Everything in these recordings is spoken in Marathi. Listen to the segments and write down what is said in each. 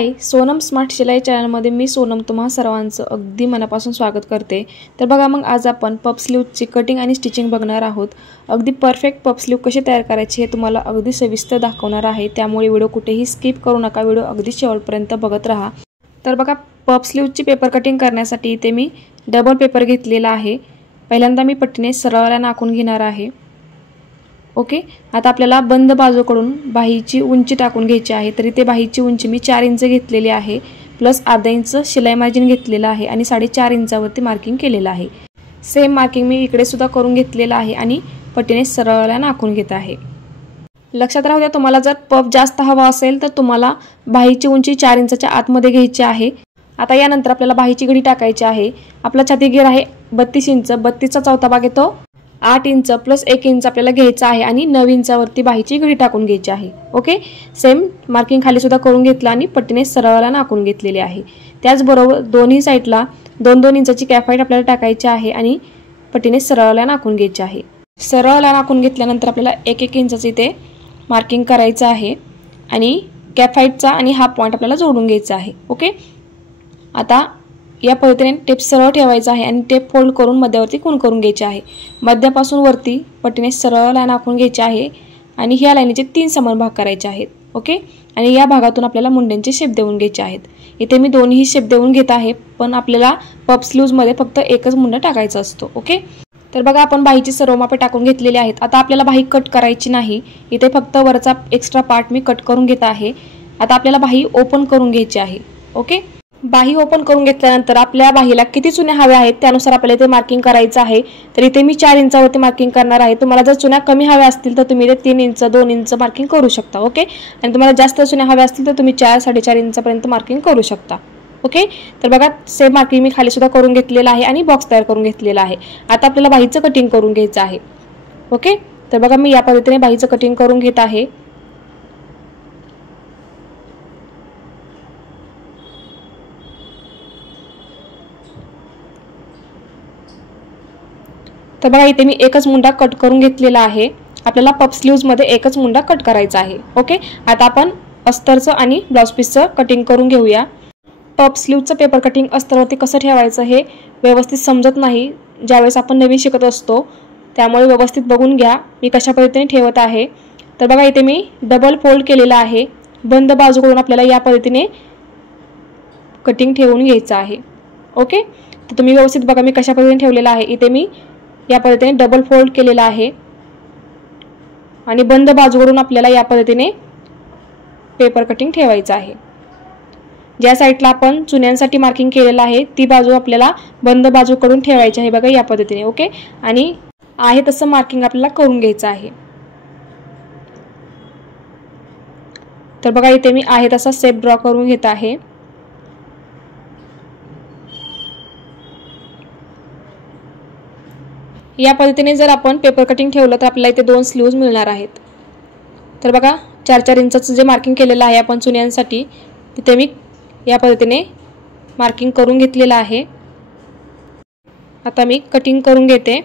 हाय, सोनम स्मार्ट शिलाई चॅनलमध्ये मी सोनम तुम्हा सर्वांचं अगदी मनापासून स्वागत करते। तर बघा मग आज आपण पफ स्लीव्हची कटिंग आणि स्टिचिंग बघणार आहोत। अगदी परफेक्ट पफ स्लीव्ह कसे तयार करायचे हे तुम्हाला अगदी सविस्तर दाखवणार आहे, त्यामुळे व्हिडिओ कुठेही स्किप करू नका, व्हिडिओ अगदी शेवटपर्यंत बघत राहा। तर बघा पफ स्लीव्हची पेपर कटिंग करण्यासाठी इथे मी डबल पेपर घेतलेला आहे। पहिल्यांदा मी पट्टीने सरळ लाईन आखून घेणार आहे। ओके, आता आपल्याला बंद बाजूकडून बाहीची उंची टाकून घ्यायची आहे। तर इथे बाहीची उंची मी 4 इंच घेतलेली आहे, प्लस अर्धा इंच शिलाई मार्जिन घेतलेला आहे आणि 4.5 इंचावरती मार्किंग केलेलं आहे। सेम मार्किंग मी इकडे सुद्धा करून घेतलेलं आहे आणि पट्टीने सरळ लाईन आखून घेत आहे। लक्षात राहू द्या, तुम्हाला जर पफ जास्त हवा असेल तर तुम्हाला बाहीची उंची 4 इंचाच्या आतमध्ये घ्यायची आहे। आता यानंतर आपल्याला बाहीची घडी टाकायची आहे। आपला छाती घेर आहे 32 इंच, 32चा चौथा भाग येतो 8 इंच प्लस 1 इंच आपल्याला घ्यायचा आहे आणि 9 इंचावरती बाहीची घडी टाकून घ्यायची आहे। ओके, सेम मार्किंग खाली सुद्धा करून घेतलं आणि पट्टीने सरळ लाईन आखून घेतलेली आहे। त्याचबरोबर दोन्ही साईडला 2-2 इंचाची कॅफाईट आपल्याला टाकायची आहे आणि पट्टीने सरळ लाईन आखून घ्यायची आहे। सरळ लाईन आखून घेतल्यानंतर आपल्याला 1-1 इंचाचे इथे मार्किंग करायचं आहे आणि कॅफाईटचा आणि हा पॉइंट आपल्याला जोडून घ्यायचा आहे। ओके, आता या पद्धतीने टेप सरळ ठेवायचा आहे आणि टेप फोल्ड करून मध्यावरती खूण करून घ्यायची आहे। मध्यापासून वरती पट्टीने सरळ लाईन आखून घ्यायची आहे आणि ह्या लाईनीचे 3 समान भाग करायचे आहेत। ओके, आणि या भागातून आपल्याला मुंड्यांचे शेप देऊन घ्यायचे आहेत। इथे मी दोन्ही शेप देऊन घेत आहे, पण आपल्याला पफ स्लीव्हज मध्ये फक्त एकच मुंडा टाकायचा असतो। ओके, तर बघा आपण बाहीची सर्व मापे टाकून घेतलेली आहेत। आता आपल्याला बाही कट करायची नाही, इथे फक्त वरचा एक्स्ट्रा पार्ट मी कट करून घेत आहे। आता आपल्याला बाही ओपन करून घ्यायची आहे। ओके, बाही ओपन करून घेतल्यानंतर आपल्या बाहीला किती चुन्या हव्या आहेत त्यानुसार आपल्याला इथे मार्किंग करायचं आहे। तर इथे मी 4 इंचावरती मार्किंग करणार आहे। तुम्हाला जर चुन्या कमी हव्या असतील तर तुम्ही इथे 3 इंच 2 इंच मार्किंग करू शकता। ओके, आणि तुम्हाला जास्त चुन्या हव्या असतील तर तुम्ही 4-4.5 इंचापर्यंत मार्किंग करू शकता। ओके, तर बघा सेम मार्किंग मी खाली सुद्धा करून घेतलेलं आहे आणि बॉक्स तयार करून घेतलेला आहे। आता आपल्याला बाहीचं कटिंग करून घ्यायचं आहे। ओके, तर बघा मी या पद्धतीने बाहीचं कटिंग करून घेत आहे। तर बघा इथे मी एकच मुंडा कट करून घेतलेला आहे। आपल्याला पफ स्लीव्हज मध्ये एकच मुंडा कट करायचा आहे। ओके, आता आपण अस्तरचं आणि ब्लाउज पीसचं कटिंग करून घेऊया। पफ स्लीव्हचं पेपर कटिंग अस्तरवरती कसं ठेवायचं हे व्यवस्थित समजत नाही ज्यावेळेस आपण नवीन शिकत असतो, त्यामुळे व्यवस्थित बघून घ्या मी कशा पद्धतीने ठेवत आहे। तर बघा इथे मी डबल फोल्ड केलेला आहे। बंद बाजूकडून आपल्याला या पद्धतीने कटिंग ठेवून घ्यायचं आहे। ओके, तर तुम्ही व्यवस्थित बघा मी कशा पद्धतीने ठेवलेला आहे। इथे मी या पद्धतीने डबल फोल्ड केलेला आहे आणि बंद बाजूकडून आपल्याला या पद्धतीने पेपर कटिंग ठेवायचं आहे। ज्या साईडला आपण चुन्यांसाठी मार्किंग केलेलं आहे ती बाजू आपल्याला बंद बाजूकडून ठेवायची आहे। बघा या पद्धतीने। ओके, आणि आहे तसं मार्किंग आपल्याला करून घ्यायचं आहे। तर बघा इथे मी आहे तसा शेप ड्रॉ करून घेत आहे। या पद्धतीने जर आपण पेपर कटिंग ठेवलं तर आपल्याला इथे 2 स्लीव्हज मिळणार आहेत। तर बघा 4-4 इंचाचं जे मार्किंग केलेलं आहे आपण चुन्यांसाठी तिथे मी या पद्धतीने मार्किंग करून घेतलेलं आहे। आता मी कटिंग करून घेते।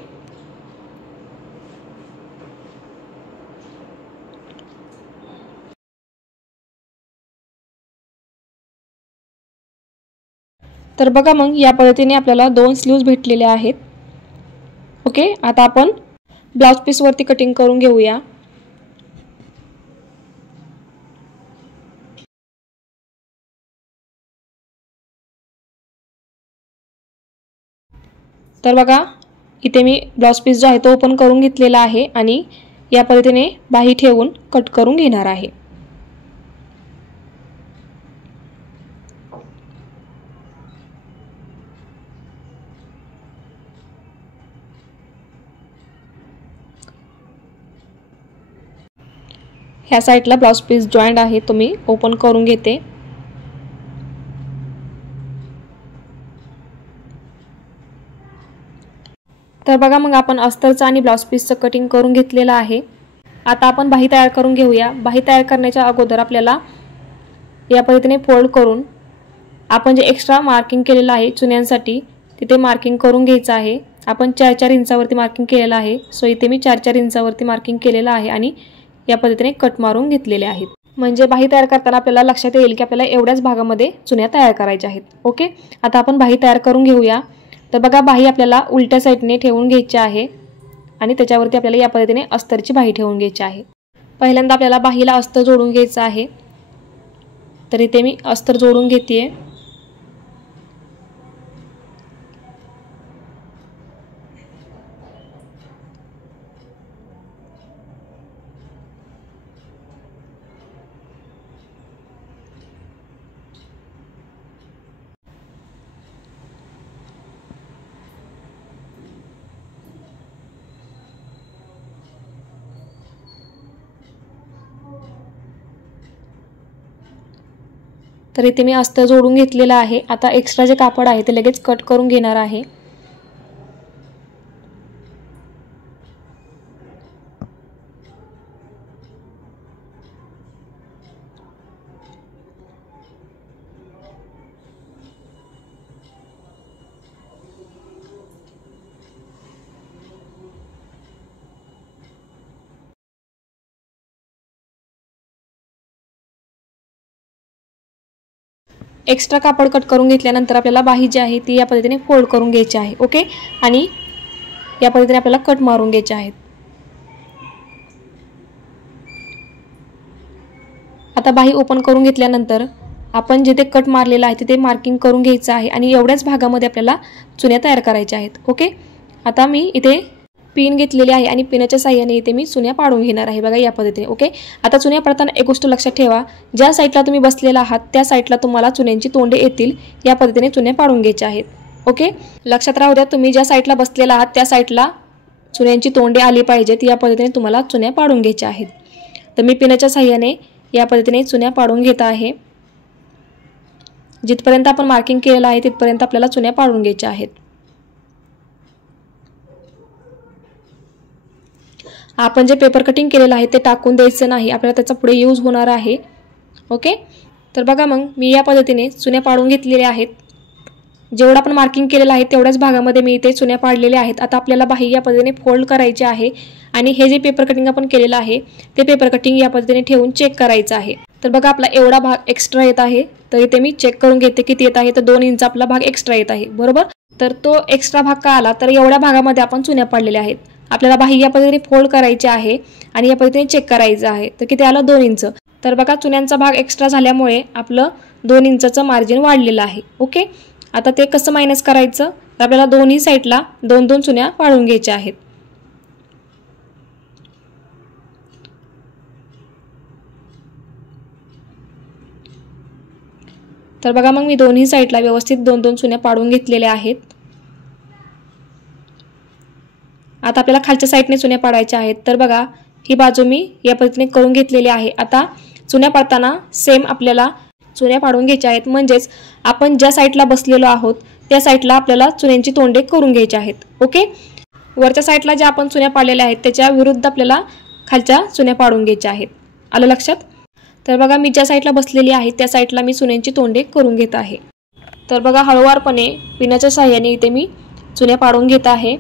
तर बघा मग या पद्धतीने आपल्याला 2 स्लीव्हज भेटलेले आहेत। ओके, आता आपण ब्लाउज पीस वरती कटिंग करून घेऊया। तर बघा इथे मी ब्लाउज पीस जो आहे तो ओपन करून घेतलेला आहे आणि या पद्धतीने बाही ठेवून कट करून घेणार आहे। ह्या साईडला ब्लाउज पीस जॉइंट आहे तो मी ओपन करून घेते। तर बघा मग आपण अस्तरचं आणि ब्लाउज पीसचं कटिंग करून घेतलेलं आहे। आता आपण बाही तयार करून घेऊया। बाही तयार करण्याच्या अगोदर आपल्याला या पद्धतीने फोल्ड करून आपण जे एक्स्ट्रा मार्किंग केलेलं आहे चुन्यांसाठी तिथे मार्किंग करून घ्यायचं आहे। आपण 4-4 इंचावरती मार्किंग केलेलं आहे, सो इथे मी 4-4 इंचावरती मार्किंग केलेलं आहे आणि या पद्धतीने कट मारून घेतलेले आहेत। म्हणजे बाही तयार करताना आपल्याला लक्षात येईल की आपल्याला एवढ्याच भागामध्ये चुन्या तयार करायच्या आहेत. ओके, आता आपण बाही तयार करून घेऊया. तर बघा, बाही आपल्याला उलट्या साईडने ठेवून घ्यायची आहे आणि त्याच्यावरती आपल्याला या पद्धतीने अस्तरची बाही ठेवून घ्यायची आहे. पहिल्यांदा आपल्याला बाहीला अस्तर जोडून घ्यायचं आहे. तर इथे मी अस्तर जोडून घेते. तर इथे मी अस्तर जोडून घेतलेलं आहे. आता एक्स्ट्रा जे कापड आहे ते लगेच कट करून घेणार आहे. एक्स्ट्रा कापड कट करून घेतल्यानंतर आपल्याला बाही जी आहे ती या पद्धतीने फोल्ड करून घ्यायची आहे. ओके, आणि या पद्धतीने आपल्याला कट मारून घ्यायचे आहेत. आता बाही ओपन करून घेतल्यानंतर आपण जिथे कट मारलेला आहे तिथे मार्किंग करून घ्यायचं आहे आणि एवढ्याच भागामध्ये आपल्याला चुन्या तयार करायच्या आहेत. ओके, आता मी इथे पिन घेतलेली आहे आणि पिनाच्या साहाय्याने इथे मी चुन्या पाडून घेणार आहे. बघा, या पद्धतीने. ओके, आता चुन्या पाडताना एक गोष्ट लक्षात ठेवा, ज्या साईडला तुम्ही बसलेला आहात त्या साईडला तुम्हाला चुन्यांची तोंडे येतील. या पद्धतीने चुन्या पाडून घ्यायच्या आहेत. ओके, लक्षात राहू द्या, तुम्ही ज्या साईडला बसलेला आहात त्या साईडला चुन्यांची तोंडे आली पाहिजेत. या पद्धतीने तुम्हाला चुन्या पाडून घ्यायच्या आहेत. तर मी पिनाच्या साहाय्याने या पद्धतीने चुन्या पाडून घेत आहे. जिथपर्यंत आपण मार्किंग केलेलं आहे तिथपर्यंत आपल्याला चुन्या पाडून घ्यायच्या आहेत. आपण जे पेपर कटिंग केलेलं आहे ते टाकून द्यायचं नाही, आपल्याला त्याचा पुढे यूज होणार आहे. ओके, तर बघा, मग मी या पद्धतीने चुन्या पाडून घेतलेल्या आहेत. जेवढं आपण मार्किंग केलेलं आहे तेवढ्याच भागामध्ये मी इथे चुन्या पाडलेल्या आहेत. आता आपल्याला बाही या पद्धतीने फोल्ड करायची आहे आणि हे जे पेपर कटिंग आपण केलेलं आहे ते पेपर कटिंग या पद्धतीने ठेवून चेक करायचं आहे. तर बघा, आपला एवढा भाग एक्स्ट्रा येत आहे. तर इथे मी चेक करून घेते किती येत आहे. तर 2 इंच आपला भाग एक्स्ट्रा येत आहे. बरोबर, तर तो एक्स्ट्रा भाग का आला, तर एवढ्या भागामध्ये आपण चुन्या पाडलेल्या आहेत. आपल्याला बाही या पद्धतीने फोल्ड करायची आहे आणि या पद्धतीने चेक करायचं आहे. तर किती आलं, 2 इंच. तर बघा, चुन्यांचा भाग एक्स्ट्रा झाल्यामुळे आपलं 2 इंचाचं मार्जिन वाढलेलं आहे. ओके, आता ते कसं मायनस करायचं, तर आपल्याला दोन्ही साईडला 2-2 चुन्या पाडून घ्यायच्या आहेत. तर बघा, मग मी दोन्ही साईडला व्यवस्थित 2-2 चुन्या पाडून घेतलेल्या आहेत. आता आपल्याला खालच्या साईडने चुन्या पाडायच्या आहेत. तर बघा, ही बाजू मी या पद्धतीने करून घेतलेली आहे. आता चुन्या पाडताना सेम आपल्याला चुन्या पाडून घ्यायच्या आहेत. म्हणजेच आपण ज्या साईडला बसलेलो आहोत त्या साईडला आपल्याला चुन्यांची तोंडे करून घ्यायची आहेत. ओके, वरच्या साईडला ज्या आपण चुन्या पाडलेल्या आहेत त्याच्या विरुद्ध आपल्याला खालच्या चुन्या पाडून घ्यायच्या आहेत. आलं लक्षात? तर बघा, मी ज्या साईडला बसलेली आहे त्या साईडला मी चुन्यांची तोंडे करून घेत आहे. तर बघा, हळूवारपणे पिनाच्या साहाय्याने इथे मी चुन्या पाडून घेत आहे.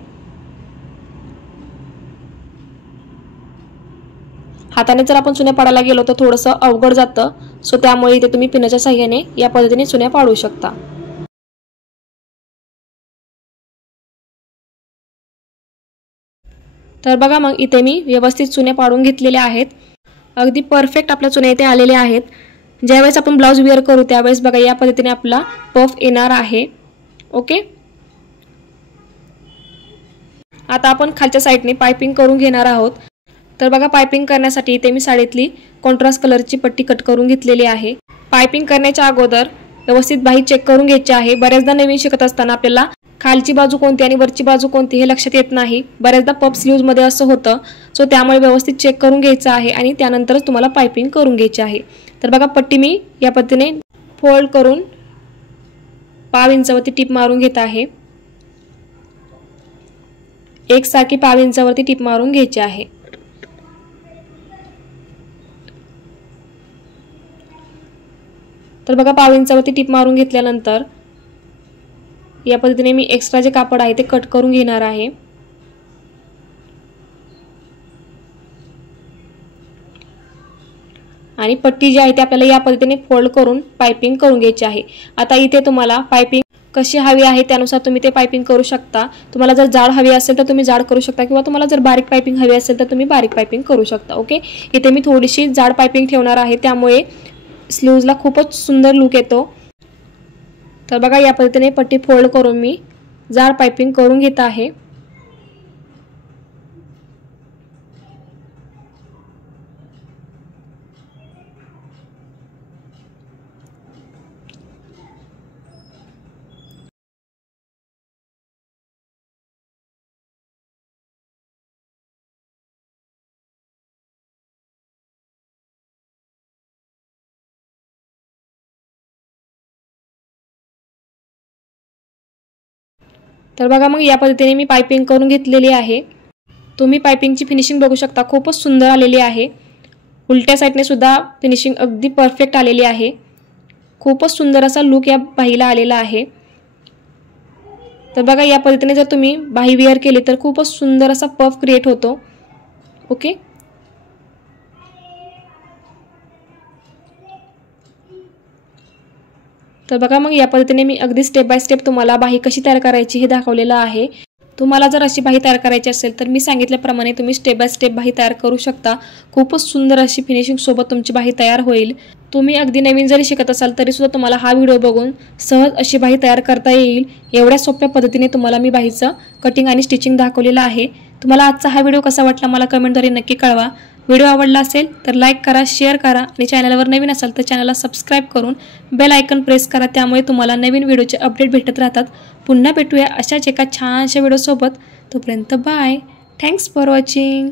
हाताने जर आपण चुन्या पाडायला गेलो तर थोडंसं अवघड जातं. सो त्यामुळे इथे तुम्ही पिनाच्या साहाय्याने या पद्धतीने चुन्या पाडू शकता. तर बघा, मग इथे मी व्यवस्थित चुन्या पाडून घेतलेल्या आहेत. अगदी परफेक्ट आपल्या चुन्या इथे आलेल्या आहेत. ज्यावेळेस आपण ब्लाऊज वेअर करू त्यावेळेस बघा या पद्धतीने आपला पफ येणार आहे. ओके, आता आपण खालच्या साईडने पाइपिंग करून घेणार आहोत. तर बघा, पाइपिंग करण्यासाठी इथे मी साडीतली कॉन्ट्रास्ट कलरची पट्टी कट करून घेतलेली आहे. पाइपिंग करण्याच्या अगोदर व्यवस्थित बाही चेक करून घ्यायची आहे. बऱ्याचदा नवीन शिकत असताना आपल्याला खालची बाजू कोणती आणि वरची बाजू कोणती हे लक्षात येत नाही. बऱ्याचदा पफ स्लीव्हजमध्ये असं होतं. सो त्यामुळे व्यवस्थित चेक करून घ्यायचं आहे आणि त्यानंतरच तुम्हाला पाइपिंग करून घ्यायची आहे. तर बघा, पट्टी मी या पद्धतीने फोल्ड करून 5 इंचावरती टिप मारून घेत आहे. एकसारखी 5 इंचावरती टिप मारून घ्यायची आहे. तर बघा, 5 इंचावरती टिप मारून घेतल्यानंतर या पद्धतीने मी एक्स्ट्रा जे कापड आहे ते कट करून घेणार आहे. आणि पट्टी जी आहे ती आपल्याला या पद्धतीने फोल्ड करून पाइपिंग करून घ्यायची आहे। आता इथे तुम्हाला पाइपिंग कशी हवी आहे त्यानुसार तुम्ही ते पाइपिंग करू शकता। तुम्हाला जर जाड हवी असेल तर तुम्ही जाड करू शकता किंवा तुम्हाला जर बारीक पाइपिंग हवी असेल तर तुम्ही बारीक पाइपिंग करू शकता। ओके, इथे मी थोडीशी जाड पाइपिंग ठेवणार आहे, त्यामुळे स्लीव्हजला खूपच सुंदर लुक येतो। तर बघा या पद्धतीने पट्टी फोल्ड करून मी जाड पाइपिंग करून घेत आहे। तर बघा मग या पद्धतीने मी पाइपिंग करून घेतलेली आहे। तुम्ही पाइपिंगची फिनिशिंग बघू शकता, खूपच सुंदर आलेली आहे। उलट्या साइडने सुद्धा फिनिशिंग अगदी परफेक्ट आलेली आहे। खूपच सुंदर असा लुक या बाहीला आलेला आहे। तर बघा या पद्धतीने जर तुम्ही बाही वेअर केली तर खूपच सुंदर असा पफ क्रिएट होतो। ओके, तर बघा मग या पद्धतीने मी अगदी स्टेप बाय स्टेप तुम्हाला बाही कशी तयार करायची हे दाखवलेलं आहे। तुम्हाला जर अशी बाही तयार करायची असेल तर मी सांगितल्याप्रमाणे तुम्ही स्टेप बाय स्टेप बाही तयार करू शकता। खूपच सुंदर अशी फिनिशिंग सोबत तुमची बाही तयार होईल। तुम्ही अगदी नवीन जरी शिकत असाल तरी सुद्धा तुम्हाला हा व्हिडिओ बघून सहज अशी बाही तयार करता येईल। एवढ्या सोप्या पद्धतीने तुम्हाला मी बाहीचं कटिंग आणि स्टिचिंग दाखवलेलं आहे। तुम्हाला आजचा हा व्हिडिओ कसा वाटला मला कमेंटद्वारे नक्की कळवा। व्हिडिओ आवडला असेल तर लाईक करा, शेअर करा आणि चॅनलवर नवीन असाल तर चॅनलला सबस्क्राइब करून बेल आयकॉन प्रेस करा, त्यामुळे तुम्हाला नवीन व्हिडिओचे अपडेट भेटत राहतात। पुन्हा भेटूया अशाच एका छानशा व्हिडिओ सोबत, तोपर्यंत बाय। Thanks for watching.